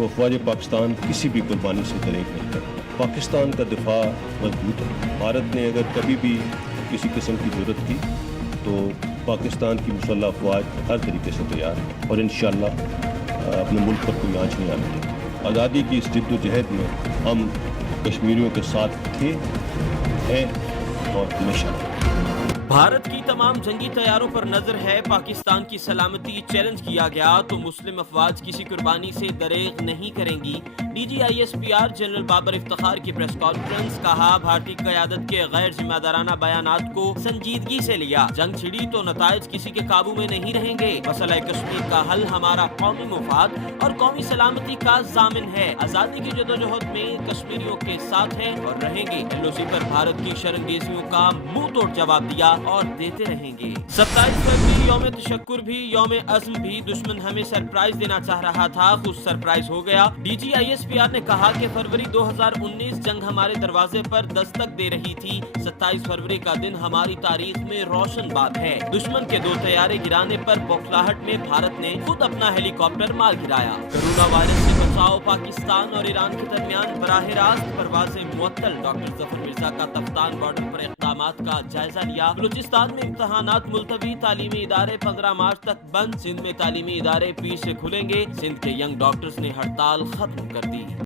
تو افواج پاکستان کسی بھی قربانی سے دریغ نہیں کرتی. پاکستان کا دفاع مضبوط ہے. بھارت نے اگر کبھی بھی کسی قسم کی ضرورت کی تو پاکستان کی مسلح افواج ہر طریقے سے تیار ہے اور انشاءاللہ اپنے ملک پر کوئی آنچ نہیں آنے دیں گے. آزادی کی اس جد و جہد میں ہم کشمیریوں کے ساتھ تھے، ہیں اور ہمیشہ رہیں گے. بھارت کی تمام جنگی طیاروں پر نظر ہے. پاکستان کی سلامتی چیلنج کیا گیا تو مسلم افواج کسی قربانی سے دریغ نہیں کریں گی. D G I S P R general Babar Iftikhar کی پریس کانفرنس. کہا بھارتی قیادت کے غیر ذمہ دارانہ بیانات کو سنجیدگی سے لیا. جنگ چھڑی تو نتائج کسی کے قابو میں نہیں رہیں گے. مسئلہ کشمیر کا حل ہمارا قومی مفاد اور قومی سلامتی کا ضامن ہے. آزادی کی جدوجہد میں کشمیریوں کے ساتھ ہیں اور رہیں گے. ایل او سی پر بھارت کی شرنگیزیوں کا منہ توڑ جواب دیا اور دیتے رہیں گے. 27 فروری یوم تشکر بھی، یوم عزم بھی. دشمن ہمیں سرپرائز دینا چاہ رہا تھا، خود سرپرائز ہو گیا. D G I S P R نے کہا کہ فروری 2019 جنگ ہمارے دروازے پر دستک دے رہی تھی. 27 فروری کا دن ہماری تاریخ میں روشن بات ہے. دشمن کے 2 طیارے گرانے پر بوکھلاہٹ میں بھارت نے خود اپنا ہیلی کاپٹر مار گرایا. کرونا وائرس سے بچاؤ، پاکستان اور ایران کے درمیان براہ راست پروازیں معطل. ڈاکٹر ظفر مرزا کا تفتان بارڈر پر اقدامات کا جائزہ لیا. بلوچستان میں امتحانات ملتوی، تعلیمی ادارے 15 مارچ تک بند. سندھ میں تعلیمی ادارے پیر سے کھلیں گے. سندھ کے ینگ ڈاکٹرز نے ہڑتال ختم کر دی.